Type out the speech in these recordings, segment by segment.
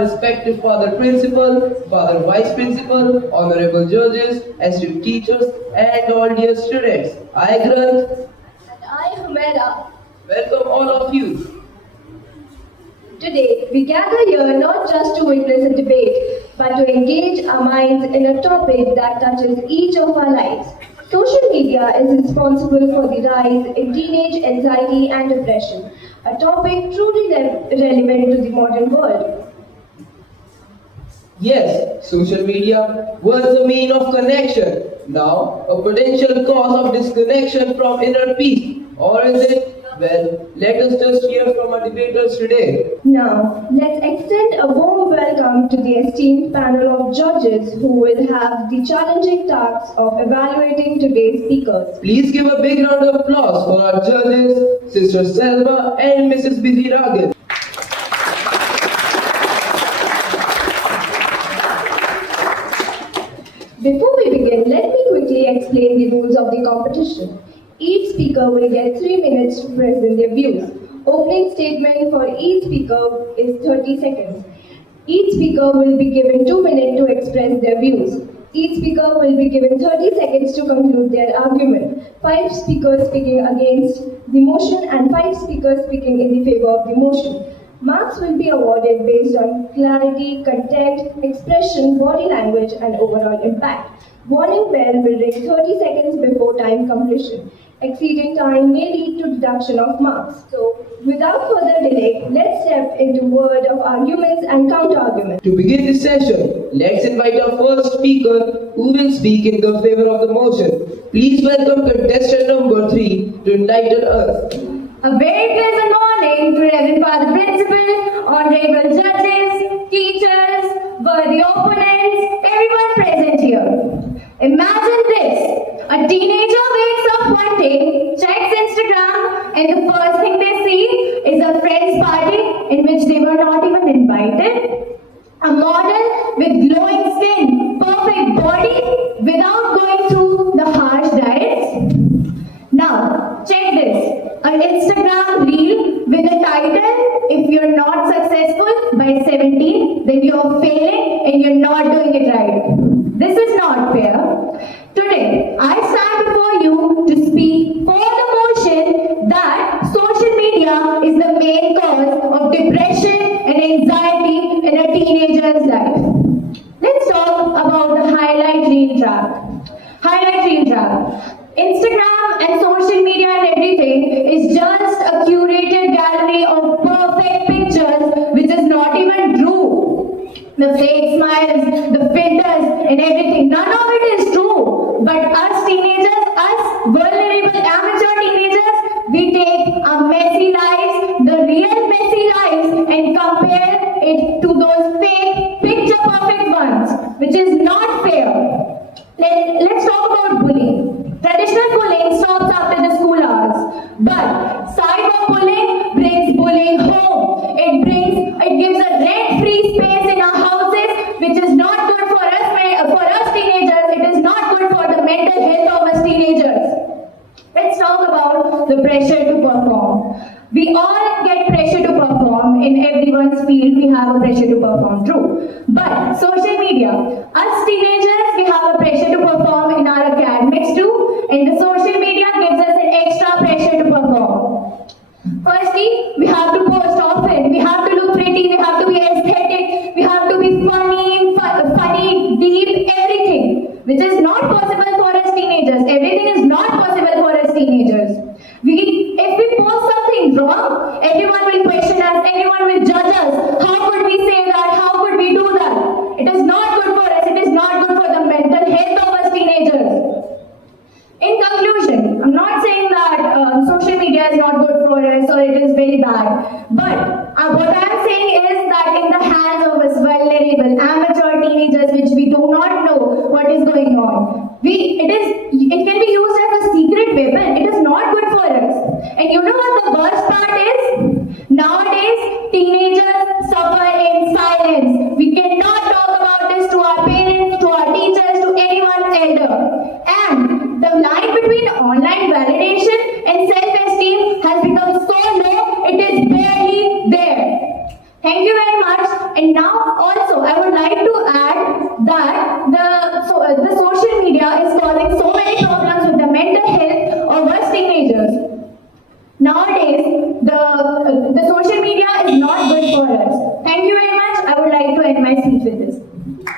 our respective Father Principal, Father Vice Principal, Honorable Judges, esteemed teachers, and all dear students. I, Granth, And I, Humera. welcome all of you. Today, we gather here not just to witness a debate, but to engage our minds in a topic that touches each of our lives. Social media is responsible for the rise in teenage anxiety and depression, a topic truly relevant to the modern world. Yes, social media was a mean of connection, now a potential cause of disconnection from inner peace. Or is it? Well, let us just hear from our debaters today. Now, let's extend a warm welcome to the esteemed panel of judges who will have the challenging task of evaluating today's speakers. Please give a big round of applause for our judges, Sister Selva and Mrs. Bidhi Ragan. Before we begin, let me quickly explain the rules of the competition. Each speaker will get 3 minutes to present their views. Opening statement for each speaker is 30 seconds. Each speaker will be given 2 minutes to express their views. Each speaker will be given 30 seconds to conclude their argument. 5 speakers speaking against the motion and 5 speakers speaking in the favor of the motion. Marks will be awarded based on clarity, content, expression, body language, and overall impact. Warning bell will ring 30 seconds before time completion. Exceeding time may lead to deduction of marks. So, without further delay, let's step into word of arguments and counter-arguments. To begin this session, let's invite our first speaker who will speak in the favor of the motion. Please welcome contestant number 3 to enlighten us. A very pleasant morning to Reverend Father Principal, honorable judges, teachers, worthy opponents, everyone present here. Imagine this, a teenager wakes up one day, checks Instagram, and the first thing they see is a friend's party in which they were not even invited. A model with glowing skin, perfect body, without going through the harsh diets. Now, check this. An Instagram reel with a title, if you're not successful by 17, then you're failing and you're not doing it right. This is not fair. Today, I stand before you to speak for the motion that social media is the main cause of depression and anxiety in a teenager's life. Let's talk about the highlight reel trap. Highlight reel trap. Instagram and social media and everything is just a curated gallery of perfect pictures which is not even true. The fake smiles, the filters and everything, none of it is true. But us teenagers, us vulnerable amateur teenagers, we take our messy lives, the real messy lives and compare it to those fake picture perfect ones, which is not fair. Let's talk about bullying. Traditional bullying stops after the school hours, but cyber bullying brings bullying home. It gives a rent-free space in our houses, which is not good for us teenagers. It is not good for the mental health of us teenagers. Let's talk about the pressure to perform. We all get pressure to perform in everyone's field. We have a pressure to perform, true. But social media, us teenagers, we have a pressure to perform in our academics too, and the social media gives us an extra pressure to perform. Firstly, we have to post often. We have to look pretty. We have to be aesthetic. We have to be funny, deep, everything, which is not possible for us teenagers. Everything is not possible for us teenagers. If we post something wrong, everyone will question us, everyone will judge us. How could we say that? How could we do that? It is not good for us. It is not good for the students.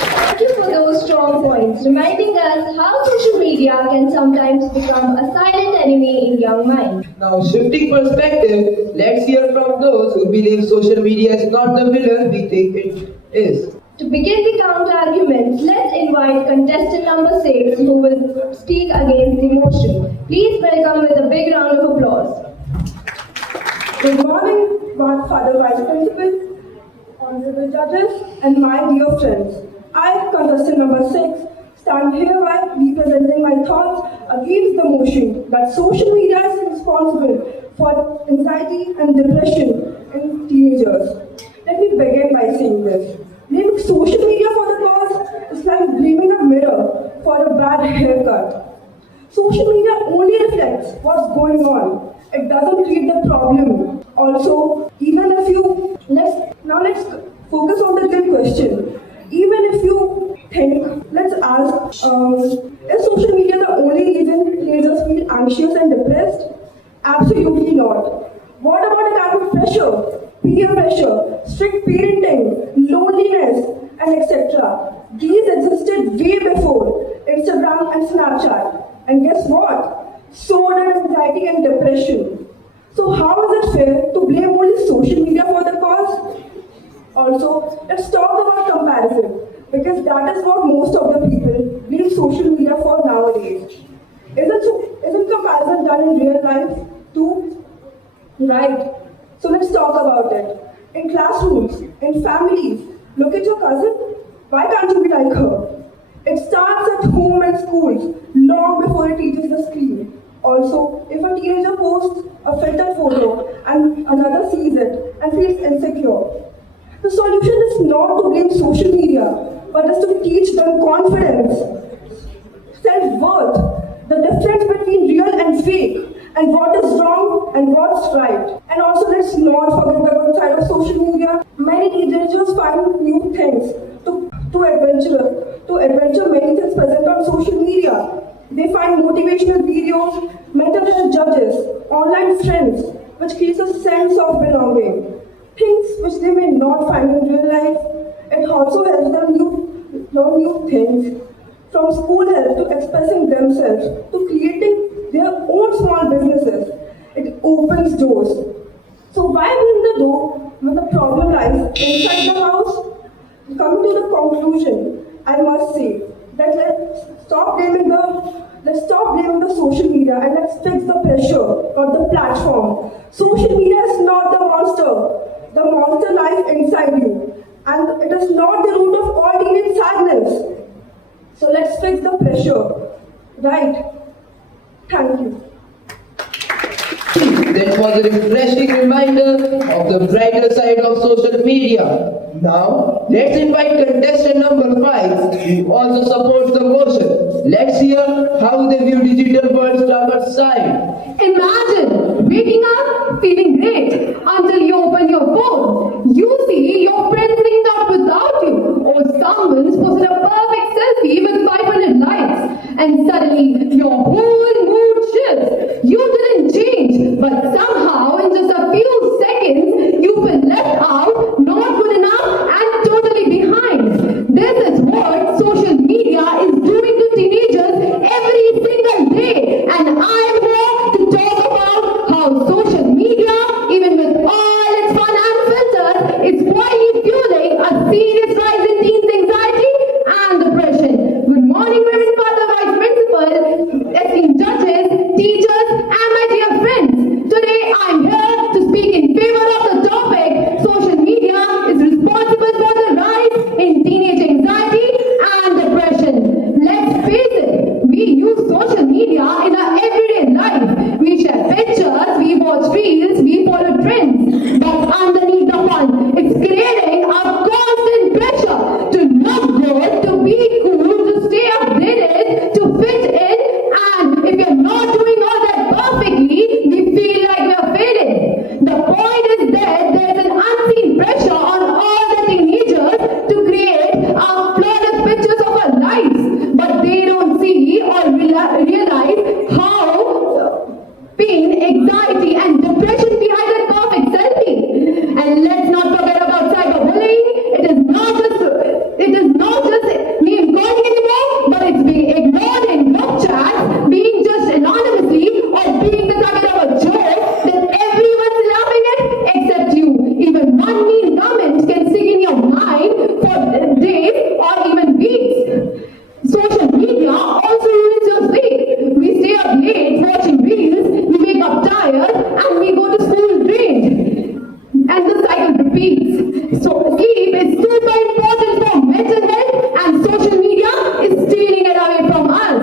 Thank you for those strong points, reminding us how social media can sometimes become a silent enemy in young minds. Now, shifting perspective, let's hear from those who believe social media is not the villain we think it is. To begin the counter arguments, let's invite contestant number 6 who will speak against the motion. Please welcome with a big round of applause. Good morning, Father Vice Principal, honorable judges, and my dear friends. I, contestant number 6, stand hereby representing my thoughts against the motion that social media is responsible for anxiety and depression in teenagers. Let me begin by saying this. Blaming social media for the cause is like blaming a mirror for a bad haircut. Social media only reflects what's going on. It doesn't create the problem. Also, even if you let's focus on the real question. Even if you think, let's ask, is social media the only reason teenagers feel anxious and depressed? Absolutely not. What about academic pressure, peer pressure, strict parenting, loneliness, and etc.? These existed way before Instagram and Snapchat. And guess what? So did anxiety and depression. So how is it fair to blame only social media for the cause? Also, let's talk about comparison, because that is what most of the people blame social media for nowadays. Isn't comparison done in real life too? Right. So let's talk about it. In classrooms, in families, look at your cousin. Why can't you be like her? It starts at home and schools, long before it reaches the screen. Also, if a teenager posts a filtered photo and another sees it and feels insecure, the solution is not to blame social media, but is to teach them confidence, self-worth, the difference between real and fake, and what is wrong and what's right. And also, let's not forget the good side of social media. Many teenagers find new things to adventure many things present on social media. They find motivational videos, mental health judges, online friends, which creates a sense of belonging. Things which they may not find in real life. It also helps them learn new things, from school help to expressing themselves to creating their own small businesses. It opens doors. So why bring the door when the problem lies inside the house? Coming to the conclusion, I must say that let's stop blaming the social media and let's fix the pressure, not the platform. Social media is not the monster. The monster lies inside you, and it is not the root of all teenage sadness. So let's fix the pressure, right? Thank you. That was a refreshing reminder of the brighter side of social media. Now, let's invite contestant number 5, who also supports the motion. Let's hear how they view digital world's darker side. Imagine waking up feeling great until you open your phone. You see your friends linked up without you, or someone's posted a perfect selfie with 500 likes, and suddenly your whole mood shifts. You didn't change, but somehow in just a few seconds you feel left out, not good enough, and totally behind. This is what social media is doing to teenagers every single day, and I am here to talk about how social media days or even weeks. Social media also ruins your sleep. We stay up late watching reels, we wake up tired, and we go to school drained. And the cycle repeats. So sleep is super important for mental health, and social media is stealing it away from us.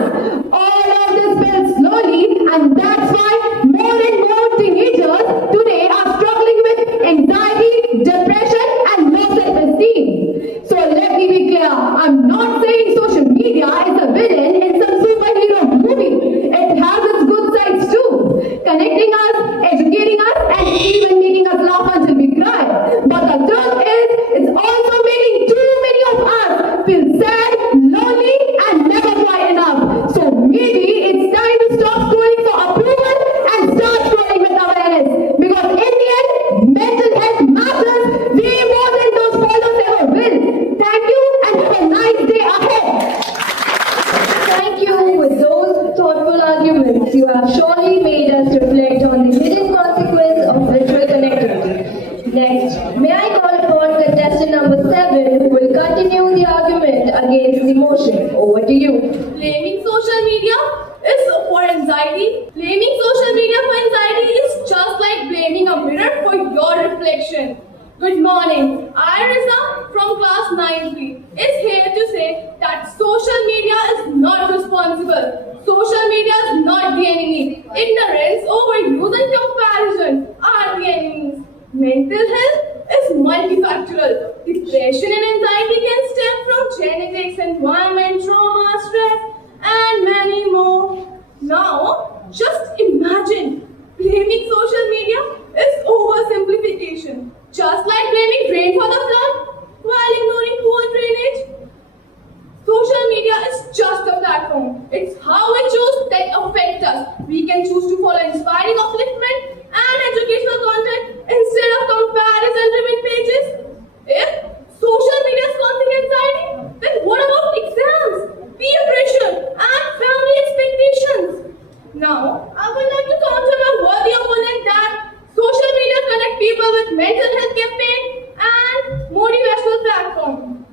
All of this builds slowly, and that's why more and more teenagers today are struggling with anxiety, depression, and low self-esteem. So let me be clear, I'm not saying social media is a villain in some superhero movie. It has its good sides too, connecting us, educating us, and even making us laugh until we cry. But the truth is, it's also making too many of us feel sad, lonely, and never quite enough. So maybe it's time to stop scrolling for approval and start scrolling with awareness. Because in the end, mental health matters way more than those photos ever will. Thank you and have a nice day ahead. Thank you. With those thoughtful arguments, you have surely made us reflect on the hidden consequence of virtual connectivity. Next, may I call upon contestant number 7 who will continue the argument against the motion. Over to you. Blaming social media is for anxiety. Blaming social media for anxiety is just like blaming a mirror for your reflection. Good morning. I, Riza, from class 9B, is here to say that social media is not responsible. Social media is not the enemy. Ignorance, overuse, and comparison are the enemies. Mental health is multifactorial. Depression and anxiety can stem from genetics, environment, trauma, stress, and many more. Now, just imagine blaming social media is oversimplification. Just like blaming rain for the flood while ignoring poor drainage. Social media is just a platform. It's how we choose that affect us. We can choose to follow inspiring upliftment and educational content instead of comparison-driven pages. If social media is causing anxiety, then what about exams, peer pressure, and family expectations? Now, I would like to counter my worthy opponent that social media connect people with mental health campaign and motivational platform.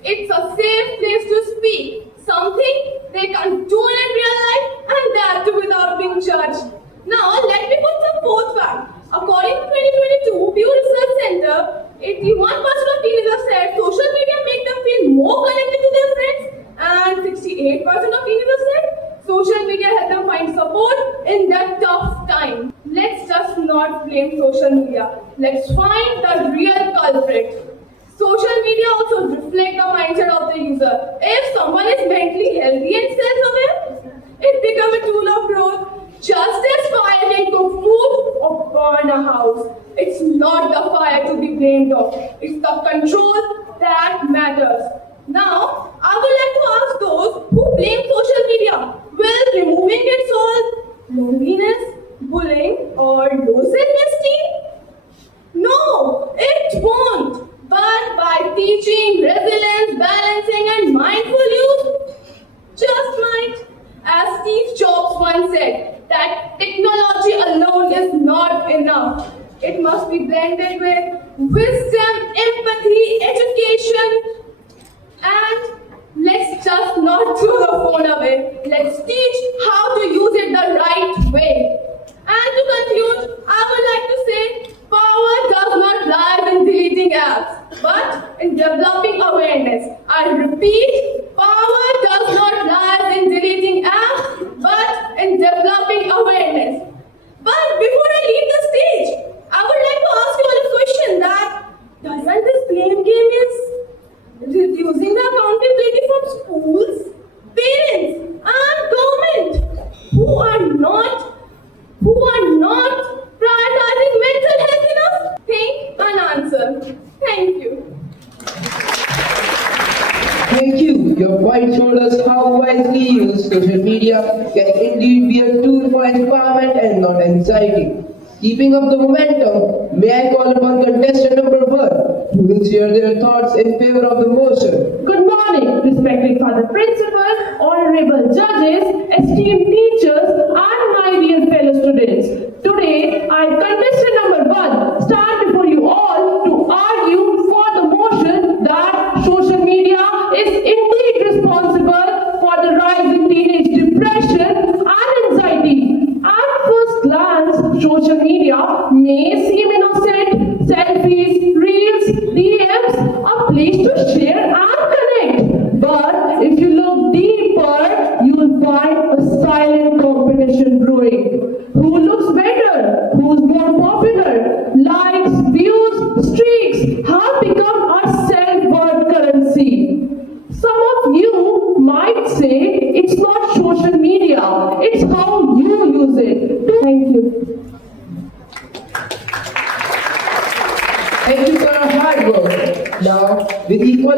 It's a safe place to speak, something they can do in real life, and that too without being judged. Now, let me put some fourth fact. According to 2022 Pew Research Center, 81% of teenagers said social media make them feel more connected to their friends, and 68% of teenagers said social media help them find support in that tough time. Let's just not blame social media. Let's find the real culprit. Social media also reflect the mindset of the user. If someone is mentally healthy and self-aware, it becomes a tool of growth. Just as fire can cook food or burn a house, it's not the fire to be blamed of. It's the control that matters. Now, I would like to ask those who blame social media, will removing it solve loneliness, bullying, or low self-esteem? No, it won't. But by teaching resilience, balancing, and mindful use, just might. As Steve Jobs once said, that technology alone is not enough. It must be blended with wisdom, empathy, education, and let's just not throw the phone away. Let's teach how to use it the right way. And to conclude, I would like to say, power does not lie in deleting apps, but in developing awareness. I repeat, power does not lie in deleting apps, but in developing awareness. But before I leave the stage, I would like to ask you all a question that doesn't this blame game is reducing the accountability from schools, parents, and government who are not prioritizing mental health enough? Think and answer. Thank you. Thank you. Your point showed us how wisely used social media can indeed be a tool for empowerment and not anxiety. Keeping up the momentum, may I call upon contestant number 1, who will share their thoughts in favor of the motion. Good morning, respected Father Principal, honorable judges, esteemed teachers, and my dear fellow students. Today, I, contestant number 1, stand before you all to argue for the motion that social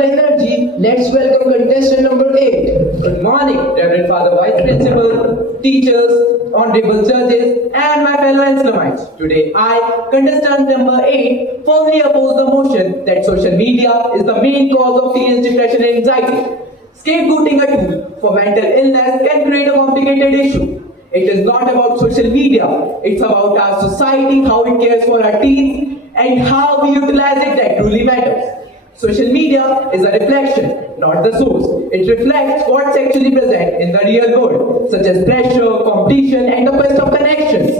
equal energy, let's welcome contestant number 8. Good morning, Reverend Father Vice Principal, teachers, honorable judges, and my fellow Anselmites. Today I, contestant number 8, firmly oppose the motion that social media is the main cause of teenage depression and anxiety. Scapegoating a tool for mental illness can create a complicated issue. It is not about social media, it's about our society, how it cares for our teens, and how we utilize it that truly matters. Social media is a reflection, not the source. It reflects what's actually present in the real world, such as pressure, competition, and the quest of connections.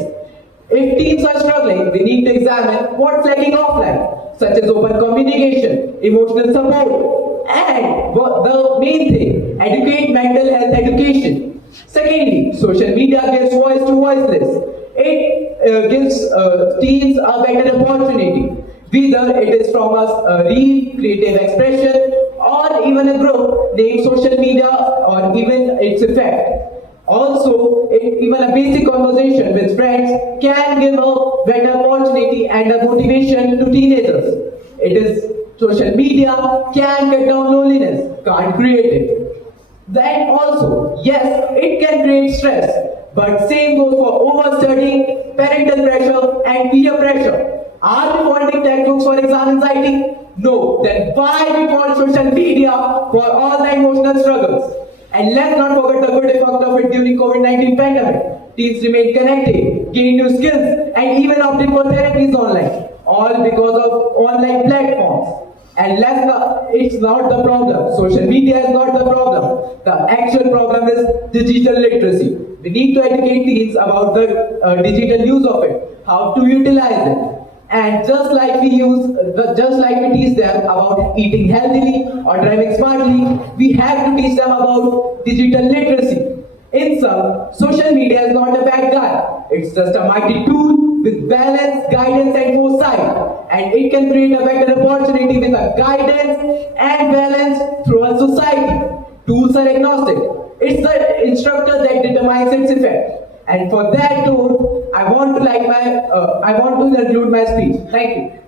If teens are struggling, we need to examine what's lacking offline, such as open communication, emotional support, and the main thing, educate mental health education. Secondly, social media gives voice to voiceless. It gives teens a better opportunity, whether it is from a real creative expression or even a group named social media or even its effect. Also, even a basic conversation with friends can give a better opportunity and a motivation to teenagers. It is social media can cut down loneliness, can't create it. Then also, yes, it can create stress, but same goes for overstudying, parental pressure, and peer pressure. Are we faulting textbooks for exam anxiety? No. Then why we fault social media for all the emotional struggles? And let's not forget the good effect of it during COVID-19 pandemic. Teens remain connected, gain new skills, and even opting for therapies online. All because of online platforms. And it's not the problem. Social media is not the problem. The actual problem is digital literacy. We need to educate teens about the digital use of it, how to utilize it. And just like we teach them about eating healthily or driving smartly, we have to teach them about digital literacy. In sum, social media is not a bad guy. It's just a mighty tool with balance, guidance, and foresight. And it can create a better opportunity with a guidance and balance through a society. Tools are agnostic. It's the instructor that determines its effect. And for that too, I want to conclude my speech. Thank you.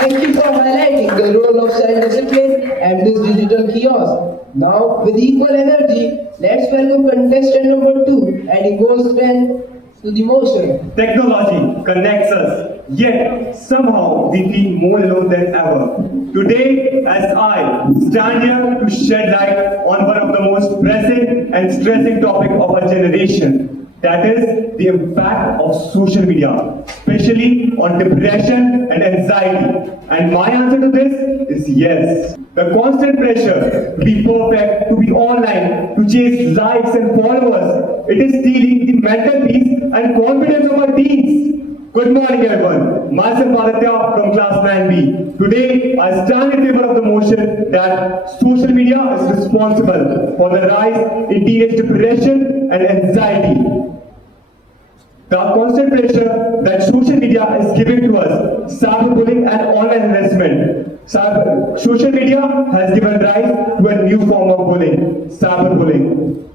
Thank you for highlighting the role of self-discipline and this digital chaos. Now, with equal energy, let's welcome contestant number 2, adding more strength to the motion. Technology connects us, yet somehow we feel more alone than ever. Today, as I stand here to shed light on one of the most pressing and stressing topic of our generation, that is the impact of social media, especially on depression and anxiety. And my answer to this is yes. The constant pressure to be perfect, to be online, to chase likes and followers, it is stealing the mental peace and confidence of our teens. Good morning everyone, myself Aditya from class 9B. Today I stand in favor of the motion that social media is responsible for the rise in teenage depression and anxiety. The constant pressure that social media is giving to us, cyberbullying and online harassment. Social media has given rise to a new form of bullying, cyberbullying.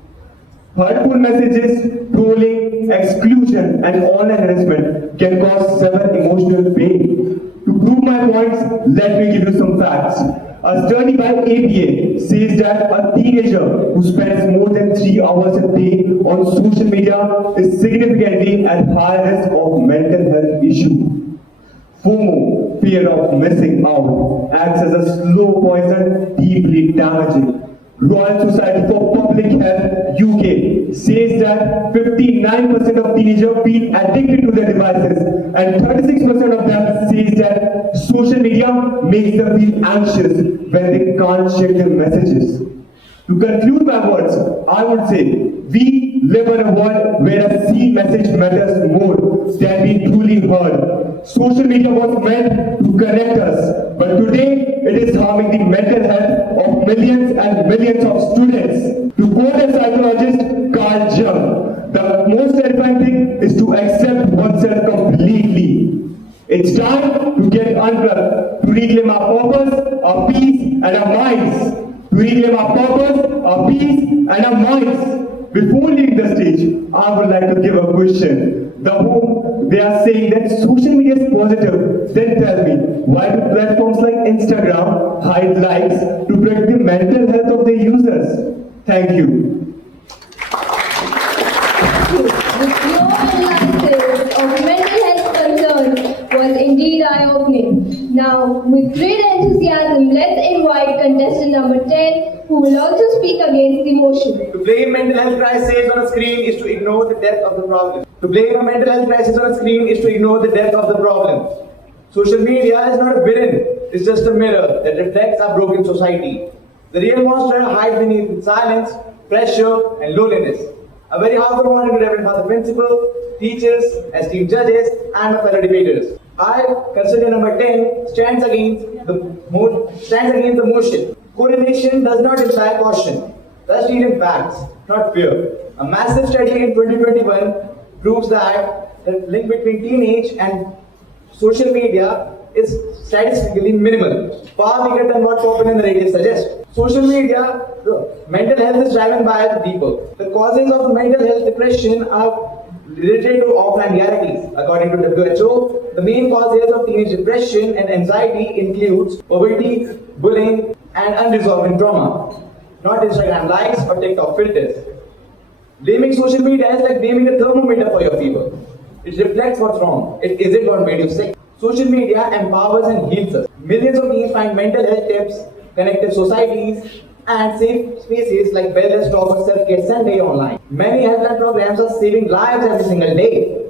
Hurtful messages, trolling, exclusion, and online harassment can cause severe emotional pain. To prove my points, let me give you some facts. A study by APA says that a teenager who spends more than 3 hours a day on social media is significantly at high risk of mental health issues. FOMO, fear of missing out, acts as a slow poison deeply damaging. Royal Society for Public Health UK says that 59% of teenagers feel addicted to their devices and 36% of them says that social media makes them feel anxious when they can't check their messages. To conclude my words, I would say we live in a world where a seen message matters more than being truly heard. Social media was meant to connect us, but today it is harming the mental health of millions and millions of students. To quote a psychologist, Carl Jung, the most terrifying thing is to accept oneself completely. It's time to get unplugged, to reclaim our purpose, our peace, and our minds. To reclaim our purpose, our peace, and our minds. Before leaving the stage, I would like to give a question. the whom they are saying that social media is positive, then tell me, why do platforms like Instagram hide likes to protect the mental health of their users? Thank you. Your analysis of mental health concerns was indeed eye-opening. Now, with great enthusiasm, let's invite contestant number 10, who will also speak against the motion. To blame mental health crisis on a screen is to ignore the depth of the problem. To blame a mental health crisis on a screen is to ignore the depth of the problem. Social media is not a villain, it's just a mirror that reflects our broken society. The real monster hides beneath silence, pressure, and loneliness. A very heartfelt morning to Reverend Father Principal, teachers, esteemed judges, and my fellow debaters. I, contestant number 10, stands against the motion. Correlation does not imply caution. Let's deal in facts, not fear. A massive study in 2021 proves that the link between teenage and social media is statistically minimal, far bigger than what popular narrative suggests. Social media, the mental health is driven by the people. The causes of the mental health depression are related to offline realities. According to WHO, the main causes of teenage depression and anxiety includes poverty, bullying, and unresolved trauma, not Instagram likes or TikTok filters. Blaming social media is like blaming a thermometer for your fever. It reflects what's wrong. It isn't what made you sick. Social media empowers and heals us. Millions of teens find mental health tips, connected societies, and safe spaces like Wellness Talk or Self-Care Sunday online. Many helpline programs are saving lives every single day.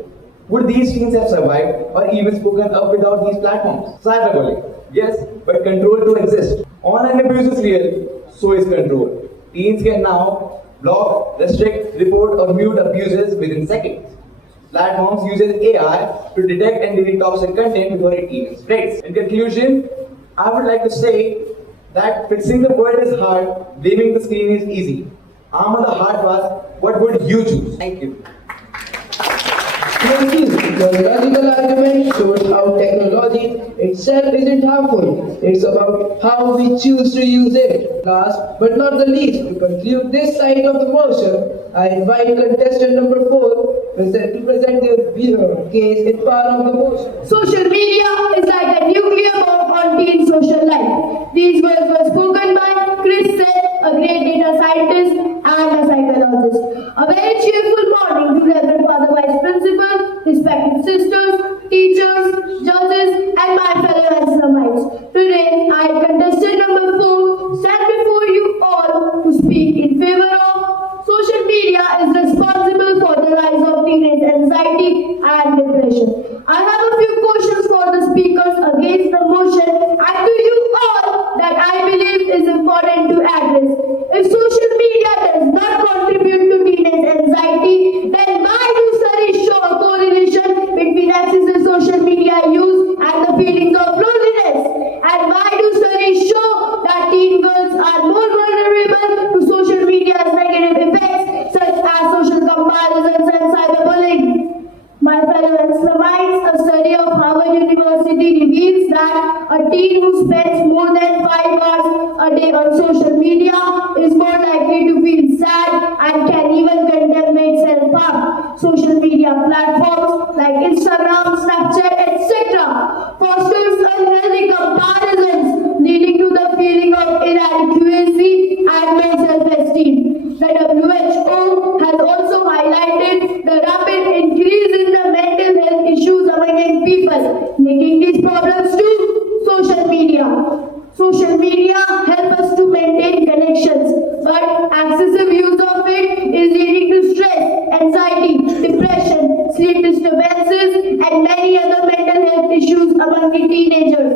Would these teens have survived or even spoken up without these platforms? Cyberbullying, yes, but control to exist. Online abuse is real, so is control. Teens can now block, restrict, report, or mute abusers within seconds. Platforms uses AI to detect and delete toxic content before it even spreads. In conclusion, I would like to say that fixing the world is hard, blaming the screen is easy. Armor the heart was, what would you choose? Thank you. Thank you. Your logical argument shows how technology itself isn't harmful. It's about how we choose to use it. Last but not the least, to conclude this side of the motion, I invite contestant number 4 to present their case in power of the motion. Social media is like a nuclear bomb on teen social life. These words were spoken by Chris Seth, a great data scientist and a psychologist. A very cheerful morning to Reverend Father Vice Principal, respected sisters, teachers, judges, and my fellow Anselmites. Today, I, contestant number 4, stand before you all to speak in favor of social media is responsible for the rise of teenage anxiety and depression. I have a few questions for the speakers against the motion and to you all that I believe is important to address. If social media does not contribute to teenage anxiety, then why do studies show a correlation between excessive social media use and the feelings of loneliness? And why do studies show that teen girls are more vulnerable to social media's negative effects, such as social comparisons and cyberbullying? My fellow Islamites, a study of Harvard University reveals that a teen who spends more than 5 hours a day on social media is more likely to feel sad and can even contemplate self-harm. Social media platforms like Instagram, Snapchat, etc. fosters unhealthy comparisons, leading to the feeling of inadequacy and low self-esteem. The WHO has also highlighted the rapid increase in the mental health issues among young people, linking these problems to social media. Social media help us to maintain connections, but excessive use of it is leading to stress, anxiety, depression, sleep disturbances, and many other mental health issues among the teenagers.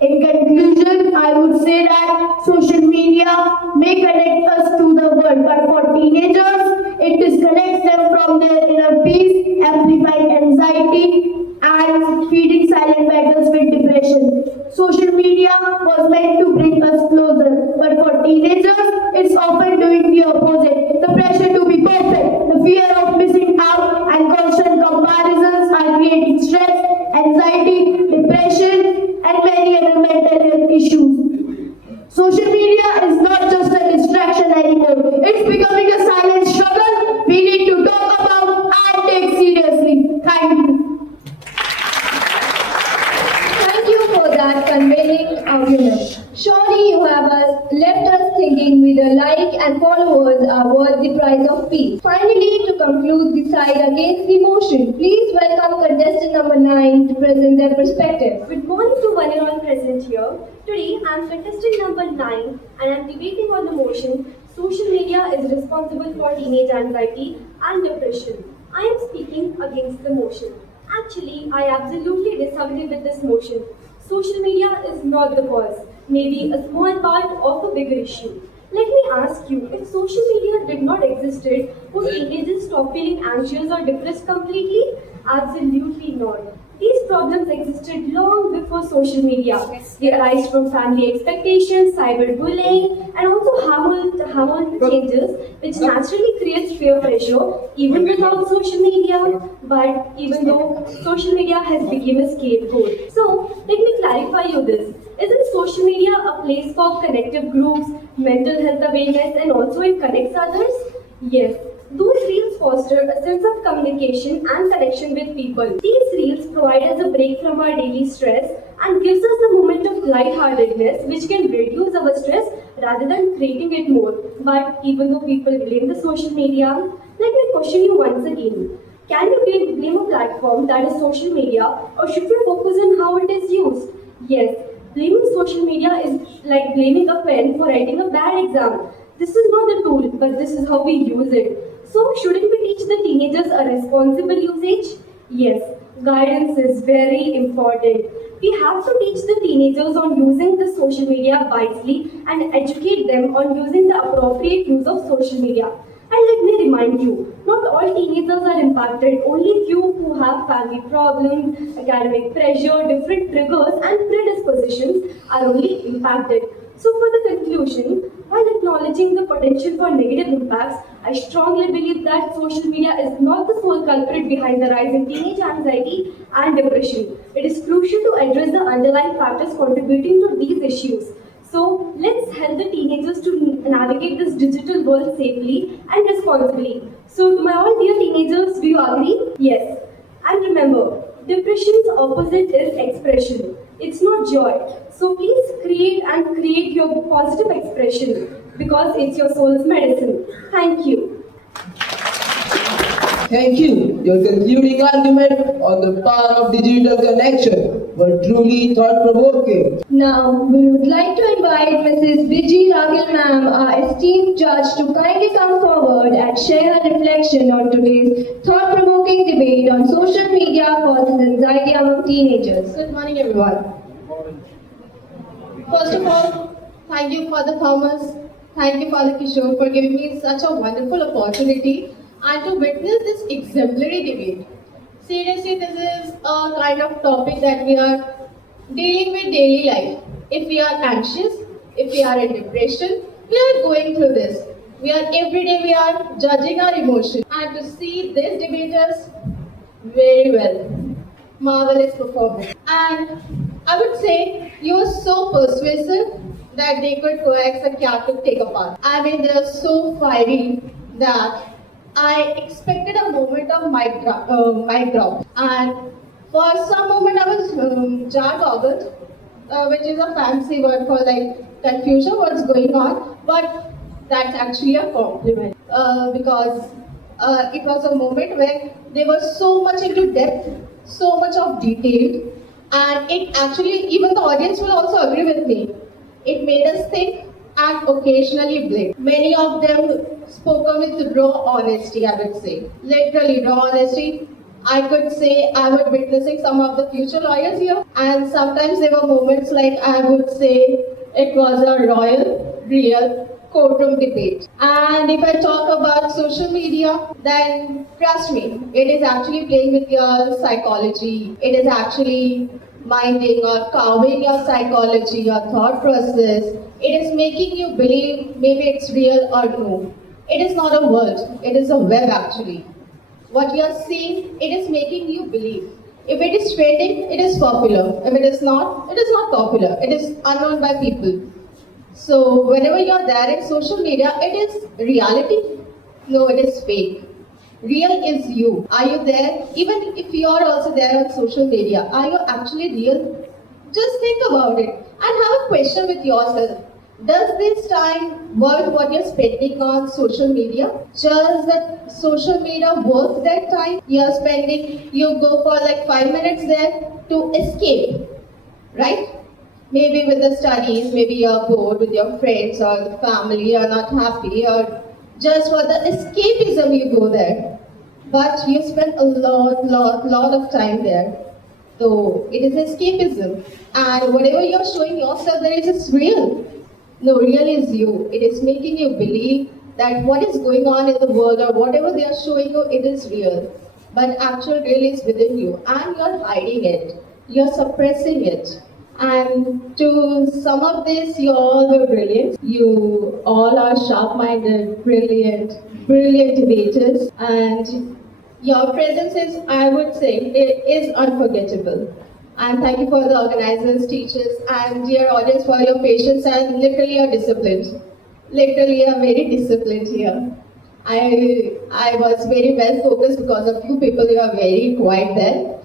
In conclusion, I would say that social media may connect us to the world, but for teenagers, it disconnects them from their inner peace, amplifying anxiety and feeding silent battles with depression. Social media was meant to bring us closer, but for teenagers, it's often doing the opposite. The pressure to be perfect, the fear of missing out, and constant comparisons are creating stress, anxiety, depression, and many other mental health issues. Social media is not just a distraction anymore. It's becoming a silent struggle we need to talk about and take seriously. Surely you have left us thinking whether like and followers are worth the price of peace. Finally, to conclude the side against the motion, please welcome contestant number 9 to present their perspective. Good morning to one and all present here. Today I am contestant number 9 and I am debating on the motion social media is responsible for teenage anxiety and depression. I am speaking against the motion. Actually, I absolutely disagree with this motion. Social media is not the cause, maybe a small part of a bigger issue. Let me ask you, if social media did not exist, would teenagers stop feeling anxious or depressed completely? Absolutely not. These problems existed long before social media. They arise from family expectations, cyberbullying, and also hormonal changes, which naturally creates peer pressure even without social media. But even though social media has become a scapegoat. So, let me clarify you this. Isn't social media a place for connective groups, mental health awareness, and also it connects others? Yes. Those reels foster a sense of communication and connection with people. These reels provide us a break from our daily stress and gives us the moment of lightheartedness which can reduce our stress rather than creating it more. But even though people blame the social media, let me question you once again. Can you blame a platform that is social media, or should we focus on how it is used? Yes, blaming social media is like blaming a pen for writing a bad exam. This is not the tool, but this is how we use it. So, shouldn't we teach the teenagers a responsible usage? Yes, guidance is very important. We have to teach the teenagers on using the social media wisely and educate them on using the appropriate use of social media. And let me remind you, not all teenagers are impacted, only few who have family problems, academic pressure, different triggers and predispositions are only impacted. So for the conclusion, while acknowledging the potential for negative impacts, I strongly believe that social media is not the sole culprit behind the rise in teenage anxiety and depression. It is crucial to address the underlying factors contributing to these issues. So let's help the teenagers to navigate this digital world safely and responsibly. So to my all dear teenagers, do you agree? Yes. And remember, depression's opposite is expression. It's not joy. So please create your positive expression because it's your soul's medicine. Thank you. Thank you. Your concluding argument on the power of digital connection were truly thought-provoking. Now, we would like to invite Mrs. Viji Ragil ma'am, our esteemed judge, to kindly come forward and share her reflection on today's thought-provoking debate on social media causes anxiety among teenagers. Good morning, everyone. First of all, thank you Father Thomas, thank you Father Kishore for giving me such a wonderful opportunity and to witness this exemplary debate. Seriously, this is a kind of topic that we are dealing with daily life. If we are anxious, if we are in depression, we are going through this. Every day we are judging our emotions. And to see these debaters, very well, marvelous performance. And I would say you were so persuasive that they could coax a cat to take apart. I mean, they are so fiery that I expected a moment of mic drop. And for some moment I was jar-goggled, which is a fancy word for like confusion, what's going on. But that's actually a compliment because it was a moment where they were so much into depth, so much of detail. And it actually, even the audience will also agree with me, it made us think and occasionally blink. Many of them spoken with raw honesty, I would say. Literally raw honesty. I could say I was witnessing some of the future lawyers here, and sometimes there were moments like I would say it was a real courtroom debate. And if I talk about social media, then trust me, it is actually playing with your psychology. It is actually minding or carving your psychology, your thought process. It is making you believe maybe it's real or no. It is not a world, it is a web actually. What you are seeing, it is making you believe. If it is trending, it is popular. If it is not popular. It is unknown by people. So whenever you are there in social media, it is reality. No, it is fake. Real is you. Are you there? Even if you are also there on social media, are you actually real? Just think about it and have a question with yourself. Does this time worth what you're spending on social media? Does that social media worth that time you're spending? You go for like 5 minutes there to escape, right? Maybe with the studies, maybe you're bored with your friends or the family, you're not happy, or just for the escapism you go there. But you spend a lot of time there. So it is escapism. And whatever you're showing yourself there is real. No, real is you. It is making you believe that what is going on in the world or whatever they are showing you, it is real. But actual real is within you and you're hiding it. You're suppressing it. And to sum up this, you all were brilliant. You all are sharp-minded, brilliant debaters. And your presence is, I would say, it is unforgettable. And thank you for the organizers, teachers, and dear audience for your patience and literally your discipline. Literally, you are very disciplined here. I was very well focused because of you people, you are very quiet there.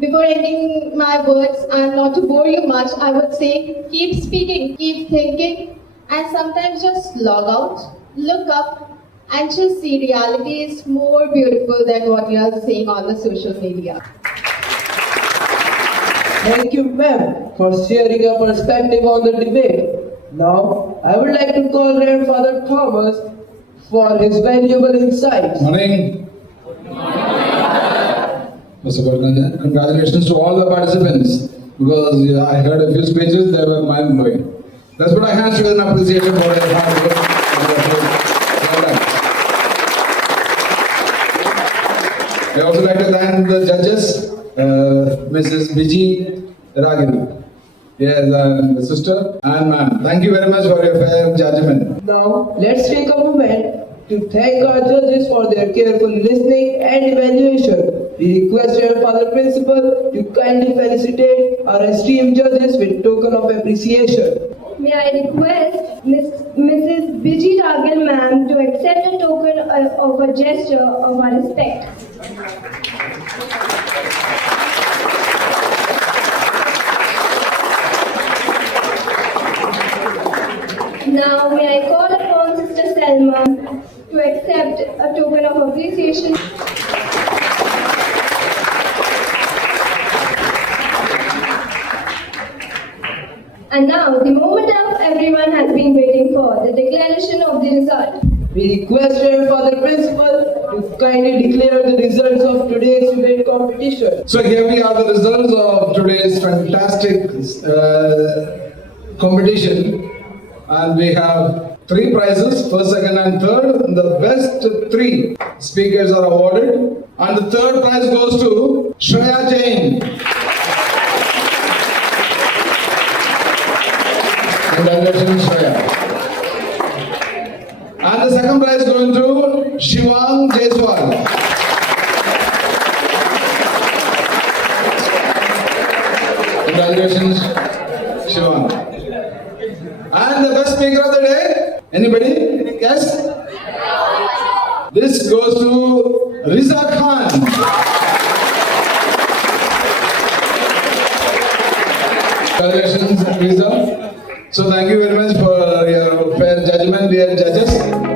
Before ending my words, and not to bore you much, I would say keep speaking, keep thinking, and sometimes just log out, look up, and just see reality is more beautiful than what you are seeing on the social media. Thank you, ma'am, for sharing your perspective on the debate. Now, I would like to call Reverend Father Thomas for his valuable insights. Morning. First of all, congratulations to all the participants because I heard a few speeches, they were mind-blowing. Let's put our hands together and appreciate them for their hard work. I also like to thank the judges, Mrs. Biji Ragini. Yes, and the sister and ma'am. Thank you very much for your fair judgment. Now, let's take a moment to thank our judges for their careful listening and evaluation. We request our Father Principal to kindly felicitate our esteemed judges with token of appreciation. May I request Mrs. Biji Ragil ma'am to accept a token of a gesture of our respect. Now may I call upon Sister Selma to accept a token of appreciation. And now, the moment of everyone has been waiting for, the declaration of the result. We request our Father Principal to kindly declare the results of today's debate competition. So here we are, the results of today's fantastic competition. And we have 3 prizes, first, second and third. The best 3 speakers are awarded. And the third prize goes to Shreya Jain. Congratulations, Shreya. And the second prize is going to Shivang Jaiswal. Congratulations, Shivang. And the best speaker of the day, anybody? Any guess? This goes to Riza Khan. Congratulations, Riza. So thank you very much for your fair judgment, dear judges.